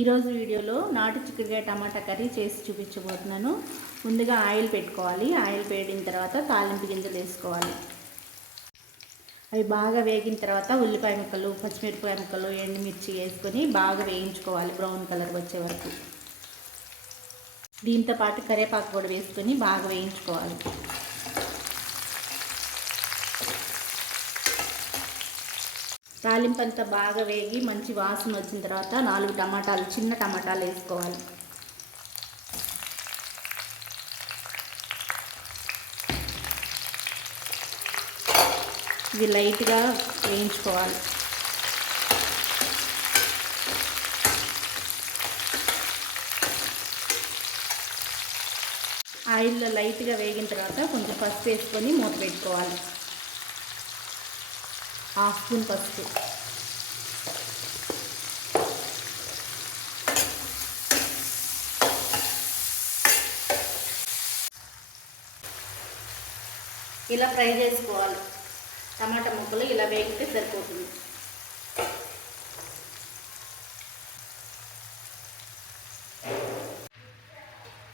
ఈరోజు వీడియోలో నాటు చిక్కుడుకాయ టమాటా కర్రీ చేసి చూపించబోతున్నాను. ముందుగా ఆయిల్ పెట్టుకోవాలి. ఆయిల్ వేడిన తర్వాత తాలింపు గింజలు వేసుకోవాలి. అవి బాగా వేగిన తర్వాత ఉల్లిపాయ ముక్కలు, పచ్చిమిరపకాయ ముక్కలు, ఎండుమిర్చి వేసుకొని బాగా వేయించుకోవాలి బ్రౌన్ కలర్ వచ్చే వరకు. దీంతో పాటు కరివేపాకు కూడా వేసుకొని బాగా వేయించుకోవాలి. తాలింపు అంతా బాగా వేగి మంచి వాసన వచ్చిన తర్వాత 4 టమాటాలు, చిన్న టమాటాలు వేసుకోవాలి. ఇవి లైట్గా వేయించుకోవాలి. ఆయిల్లో లైట్గా వేగిన తర్వాత కొంచెం పసుపు వేసుకొని మూత పెట్టుకోవాలి. 1/2 స్పూన్ పసుపు. ఇలా ఫ్రై చేసుకోవాలి. టమాటా ముక్కలు ఇలా వేగితే సరిపోతుంది.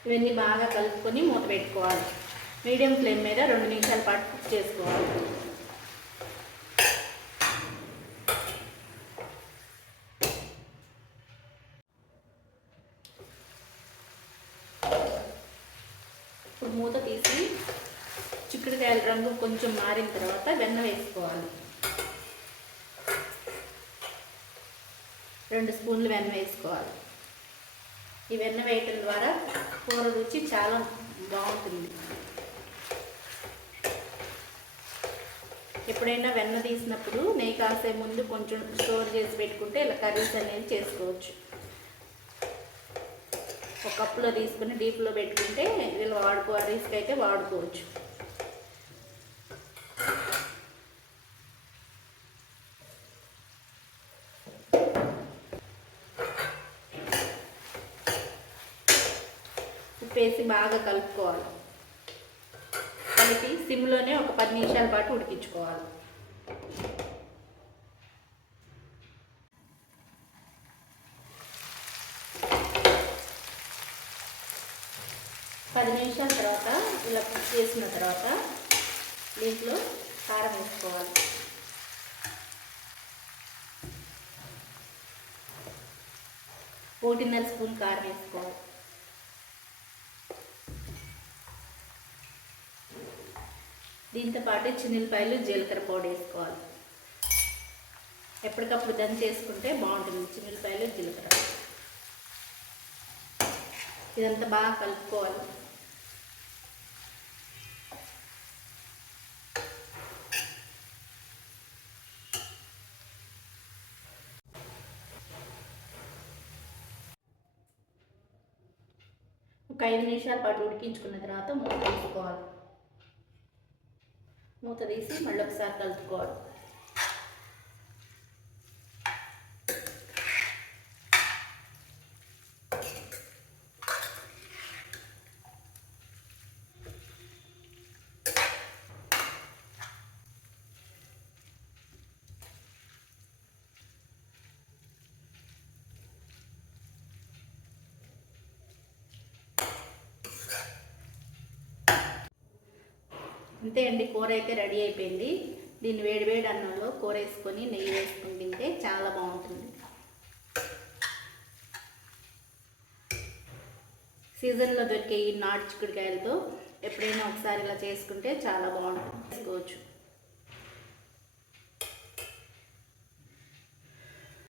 ఇవన్నీ బాగా కలుపుకొని మూత పెట్టుకోవాలి. మీడియం ఫ్లేమ్ మీద 2 నిమిషాల పాటు కుక్ చేసుకోవాలి. ఇప్పుడు మూత తీసి చిక్కుడుకాయల రంగు కొంచెం మారిన తర్వాత వెన్న వేసుకోవాలి. 2 స్పూన్లు వెన్న వేసుకోవాలి. ఈ వెన్న వేయటం ద్వారా కూర రుచి చాలా బాగుంటుంది. ఎప్పుడైనా వెన్న తీసినప్పుడు నెయ్యి కాసే ముందు కొంచెం స్టోర్ చేసి పెట్టుకుంటే ఇలా కర్రీస్ అనేది చేసుకోవచ్చు. ఒక కప్పులో తీసుకుని డీప్లో పెట్టుకుంటే ఇలా రైస్కి అయితే వాడుకోవచ్చు. ఉప్పు వేసి బాగా కలుపుకోవాలి. కలిపి సిమ్లోనే ఒక 10 నిమిషాల పాటు ఉడికించుకోవాలి. పది నిమిషాల తర్వాత ఇలా కుక్ చేసిన తర్వాత దీంట్లో కారం వేసుకోవాలి. ఒకటిన్నర స్పూన్ కారం వేసుకోవాలి. దీంతో పాటు చిన్నులపాయలు, జీలకర్ర పౌడర్ వేసుకోవాలి. ఎప్పటికప్పుడు దంచేసుకుంటే బాగుంటుంది చిన్నులపాయలు, జీలకర్ర. ఇదంతా బాగా కలుపుకోవాలి. ఒక 5 నిమిషాల పాటు ఉడికించుకున్న తర్వాత మూత తీసుకోవాలి. మూత తీసి మళ్ళీ ఒకసారి కలుపుకోవాలి. అంతే అండి, కూర అయితే రెడీ అయిపోయింది. దీన్ని వేడివేడి అన్నంలో కూర వేసుకొని నెయ్యి వేసుకొని తింటే చాలా బాగుంటుంది. సీజన్లో దొరికే ఈ నాటు చిక్కుడుకాయలతో ఎప్పుడైనా ఒకసారి ఇలా చేసుకుంటే చాలా బాగుంటుంది. చేసుకోవచ్చు.